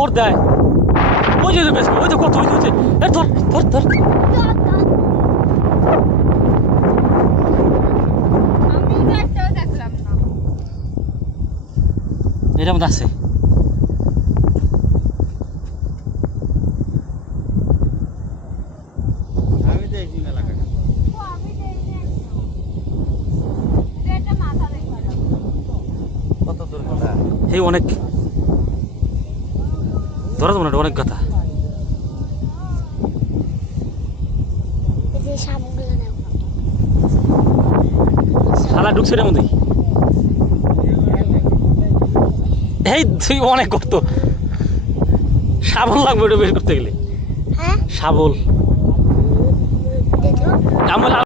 দৌড় দেয়। ওই যে বেশ ওই যে কত ওই যে, ধর ধর ধর মধ্যে আছে। আমি দেখি ধরা এটা অনেক কথা। শালা ঢুকছে এটার মধ্যে এই তুই অনেক করতো শাবল লাগবে ওটা বের করতে গেলে। হ্যাঁ? শাবল।